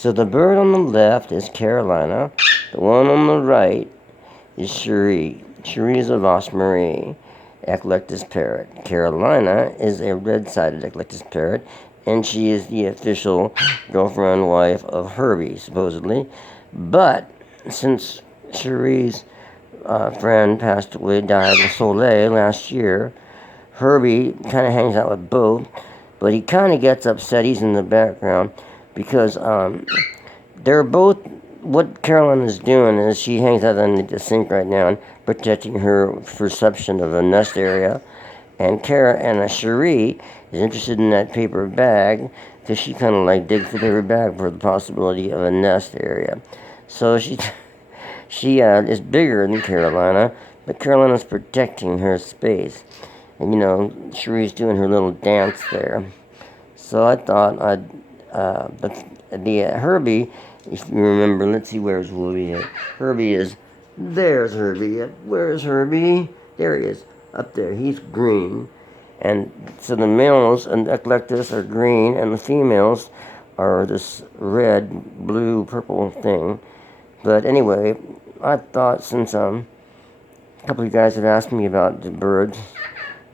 So the bird on the left is Carolina. The one on the right is Cherie. Cherie is a Lost Marie eclectus parrot. Carolina is a red-sided eclectus parrot, and she is the official girlfriend wife of Herbie, supposedly. But since Cherie's friend passed away, died in Soleil last year, Herbie kind of hangs out with both, but he kind of gets upset. He's in the background because they're both. What Carolyn is doing is she hangs out underneath the sink right now and protecting her perception of a nest area. And Cherie is interested in that paper bag because she kind of like digs through the paper bag for the possibility of a nest area. So she is bigger than Carolina, but Carolina's protecting her space. And Cherie's doing her little dance there. So I thought but the Herbie, if you remember, let's see, where's Woody at? There's Herbie. Where's Herbie? There he is, up there. He's green. And so the males and eclectus are green, and the females are this red, blue, purple thing. But anyway, I thought since a couple of you guys have asked me about the birds,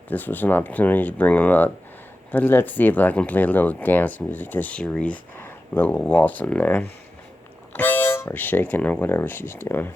this was an opportunity to bring them up. But let's see if I can play a little dance music to Cherie's little waltzing there. Or shaking or whatever she's doing.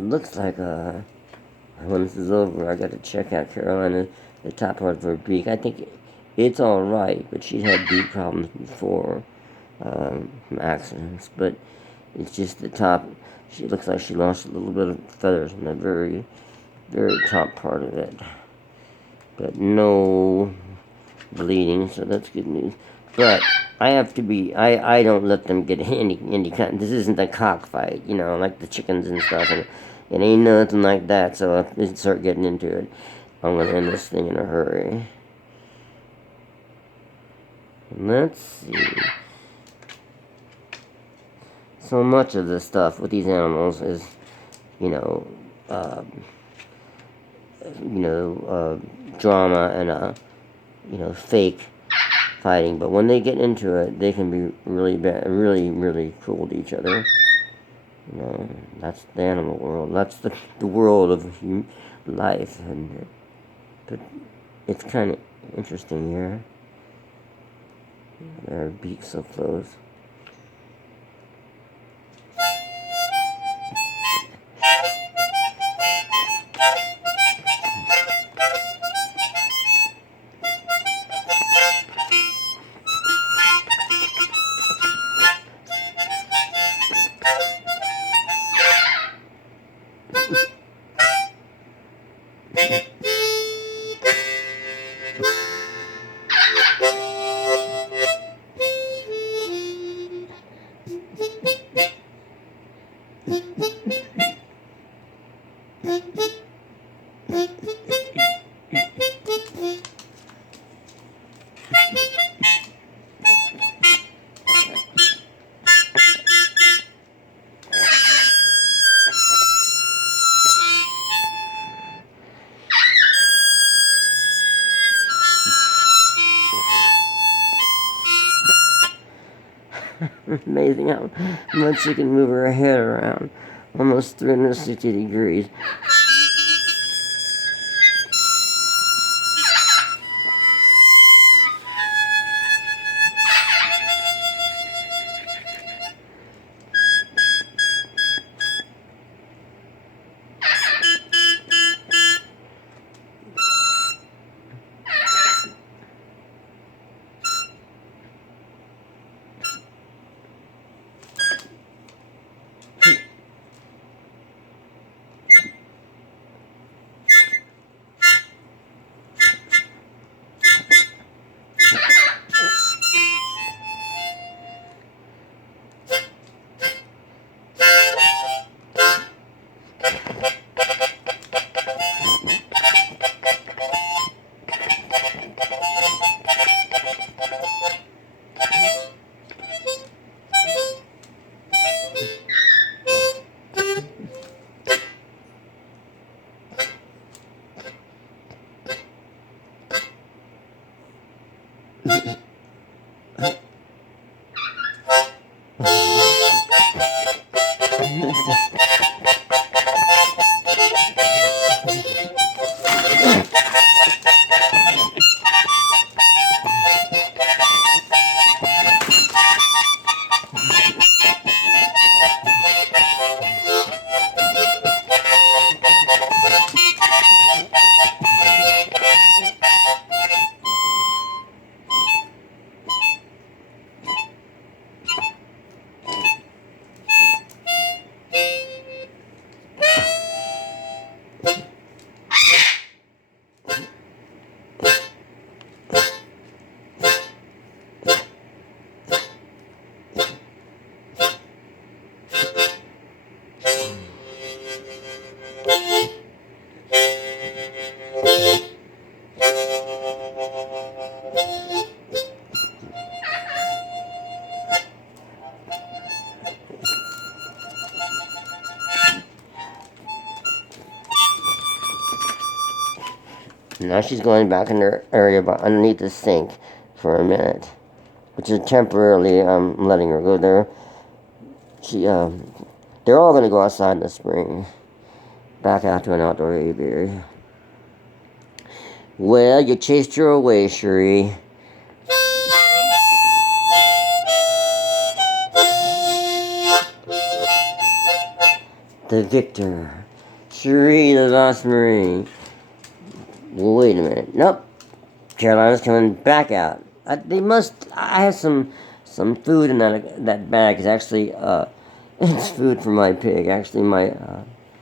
Looks like when this is over, I got to check out Carolina, the top part of her beak. I think it's all right, but she's had beak problems before from accidents. But it's just the top. She looks like she lost a little bit of feathers in the very, very top part of it. But no bleeding, so that's good news. But I don't let them get any kind. This isn't a cockfight, like the chickens and stuff. And it ain't nothing like that, so if they start getting into it, I'm going to end this thing in a hurry. Let's see. so much of this stuff with these animals is, you know, drama and fake fighting. But when they get into it, they can be really bad, really cruel to each other. That's the animal world. That's the world of life, but it's kind of interesting here. Their beaks so close. Amazing how much she can move her head around, almost 360 degrees. Now she's going back in her area underneath the sink for a minute, which is temporarily letting her go there. They're all going to go outside in the spring, back out to an outdoor aviary. Well, you chased her away, Cherie. The victor, Cherie the Lost Marine. Well, wait a minute. Nope. Carolina's coming back out. I have some food in that bag. It's actually it's food for my pig. Actually,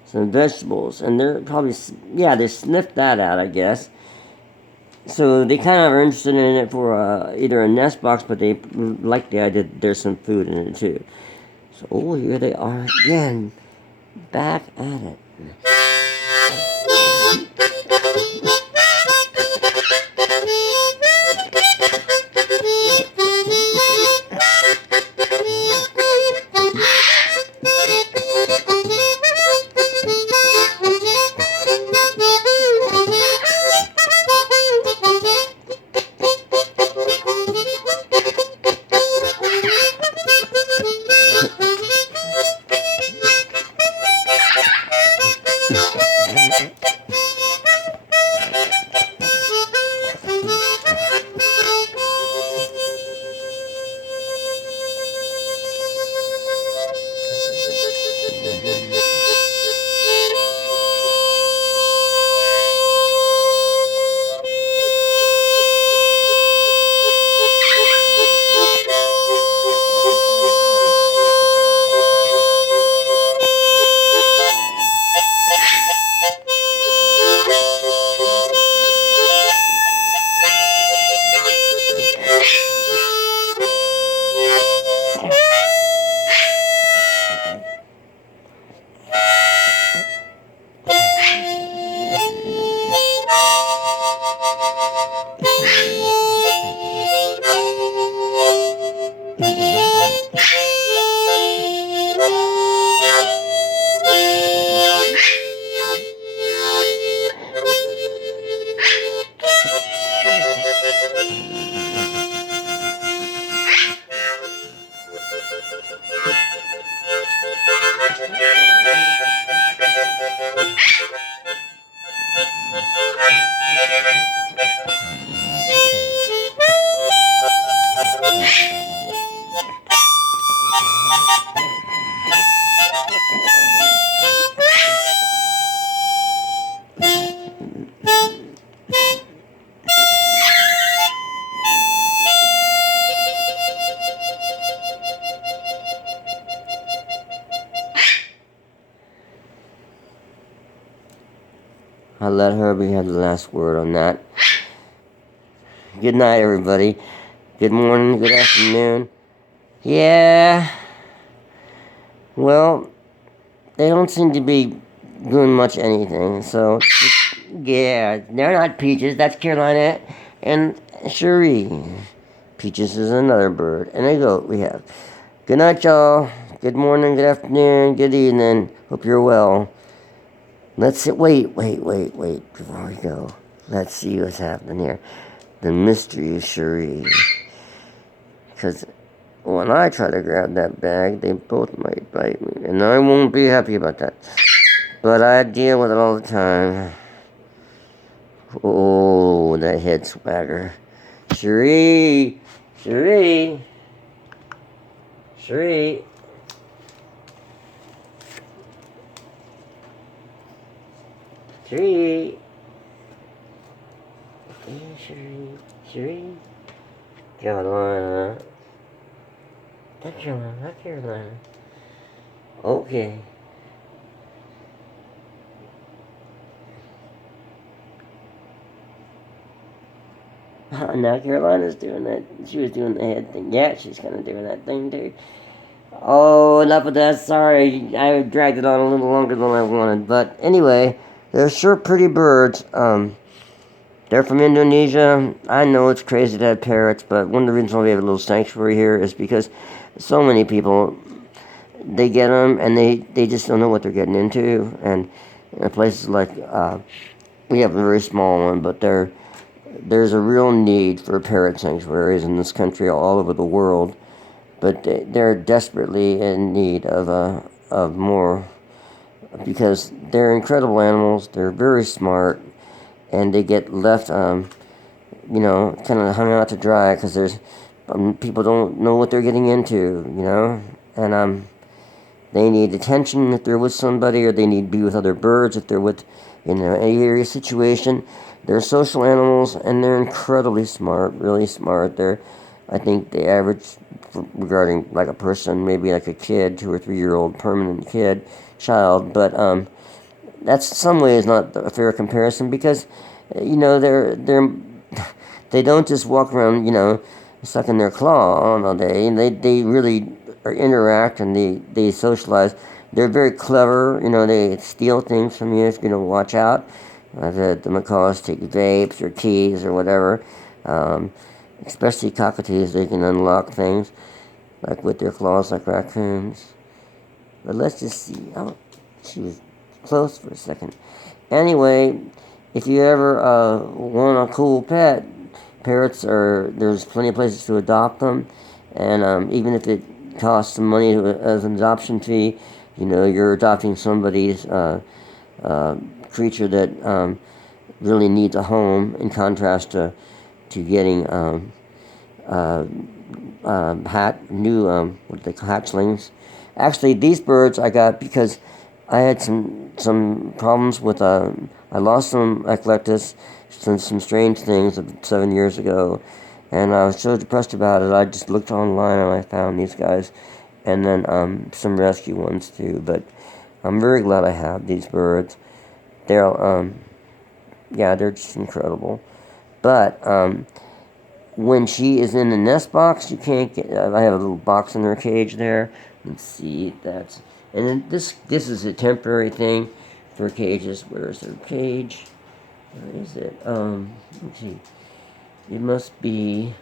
some vegetables, and they're probably they sniffed that out, I guess. So they kind of are interested in it for either a nest box, but they like the idea that there's some food in it too. So here they are again, back at it. I'll let Herbie have the last word on that. Good night, everybody. Good morning, good afternoon. Yeah, well, they don't seem to be doing much anything, so, yeah, they're not Peaches, that's Carolina and Cherie. Peaches is another bird, and a goat we have. Good night, y'all. Good morning, good afternoon, good evening. Hope you're well. Let's see, wait, before we go. Let's see what's happening here. The mystery of Cherie. Because when I try to grab that bag, they both might bite me, and I won't be happy about that. But I deal with it all the time. Oh, that head swagger. Cherie! Cherie! Cherie! Cherie! Cherie! Carolina. That's Carolina, not Carolina. Okay. Now Carolina's doing that. She was doing the head thing. Yeah, she's kind of doing that thing too. Oh, enough of that. Sorry, I dragged it on a little longer than I wanted. But anyway, they're sure pretty birds. They're from Indonesia. I know it's crazy to have parrots, but one of the reasons why we have a little sanctuary here is because so many people, they get them and they just don't know what they're getting into. And in places like, we have a very small one, but there's a real need for parrot sanctuaries in this country all over the world. But they're desperately in need of more, because they're incredible animals. They're very smart, and they get left, kind of hung out to dry because there's people don't know what they're getting into, and they need attention if they're with somebody, or they need to be with other birds if they're with in an area situation. They're social animals, and they're incredibly smart, really smart. I think the average regarding like a person, maybe like a kid, 2 or 3 year old permanent child, but that's in some ways not a fair comparison because, they don't just walk around, sucking their claw all day, and they really interact and they socialize. They're very clever, they steal things from you if you don't watch out. The macaws take vapes or keys or whatever. Especially cockatoos, they can unlock things like with their claws like raccoons. But let's just see. Oh, she was close for a second. Anyway, if you ever want a cool pet, there's plenty of places to adopt them, and even if it costs some money as an adoption fee, you're adopting somebody's creature that really needs a home, in contrast to getting what they call hatchlings. Actually, these birds I got because I had some problems with I lost some eclectus, some strange things 7 years ago, and I was so depressed about it. I just looked online and I found these guys, and then some rescue ones too. But I'm very glad I have these birds. They're they're just incredible. But when she is in the nest box, you can't get. I have a little box in her cage there. Let's see, and then this is a temporary thing for cages. Where is her cage? Where is it? Let's see. It must be.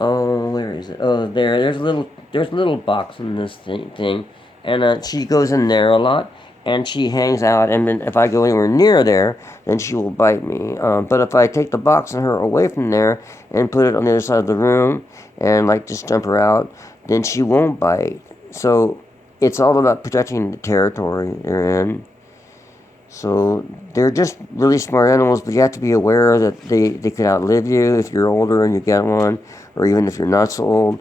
Oh, where is it? Oh, there. There's a little box in this thing, and she goes in there a lot. And she hangs out, and then if I go anywhere near there, then she will bite me. But if I take the box and her away from there and put it on the other side of the room and just dump her out, then she won't bite. So it's all about protecting the territory they're in. So they're just really smart animals, but you have to be aware that they could outlive you if you're older and you get one, or even if you're not so old,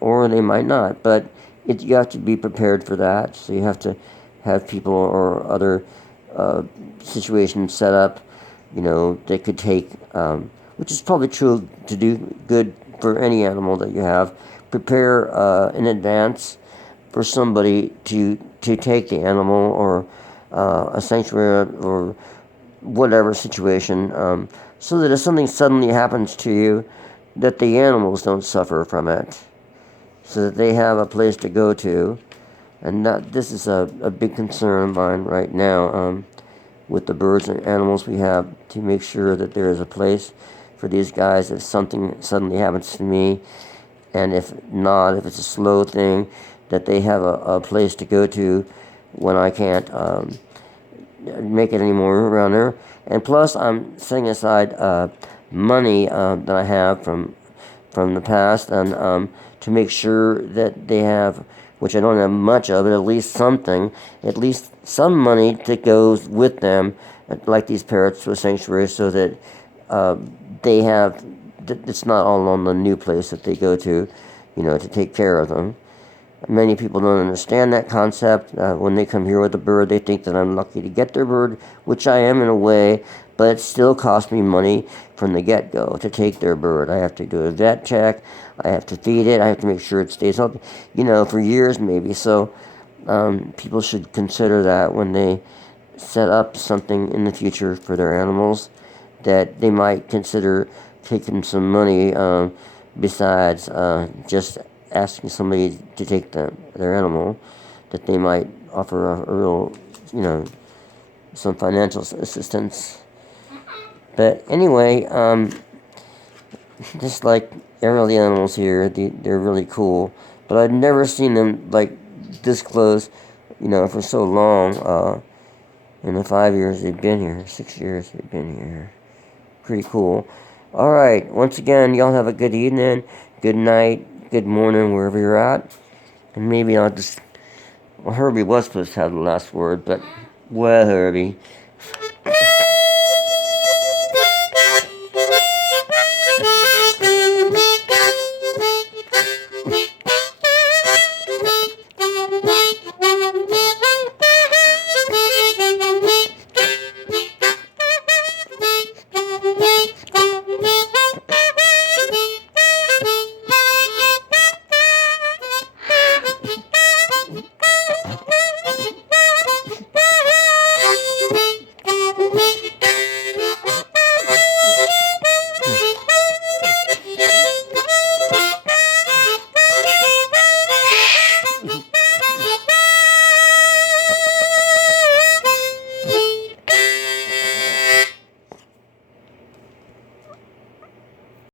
or they might not. But you have to be prepared for that. So you have to have people or other situations set up, that could take, which is probably true to do good for any animal that you have. Prepare in advance for somebody to take the animal or a sanctuary or whatever situation, so that if something suddenly happens to you, that the animals don't suffer from it, so that they have a place to go to. And this is a big concern of mine right now, with the birds and animals we have, to make sure that there is a place for these guys if something suddenly happens to me, and if not, if it's a slow thing, that they have a place to go to when I can't make it anymore around there. And plus, I'm setting aside money that I have from the past, and to make sure that they have, which I don't have much of, but at least something, at least some money that goes with them, like these parrots, to a sanctuary, so that they have, it's not all on the new place that they go to, to take care of them. Many people don't understand that concept. When they come here with a bird, they think that I'm lucky to get their bird, which I am in a way, but it still costs me money from the get-go to take their bird. I have to do a vet check, I have to feed it, I have to make sure it stays healthy, for years maybe. So people should consider that when they set up something in the future for their animals, that they might consider taking some money besides just asking somebody to take their animal, that they might offer a real, some financial assistance. But anyway, just like all the animals here, they're really cool. But I've never seen them like this close, for so long. In the 5 years they've been here, 6 years they've been here. Pretty cool. All right. Once again, y'all have a good evening, good night, good morning, wherever you're at. And maybe I'll just... Well, Herbie was supposed to have the last word, but... Well, Herbie...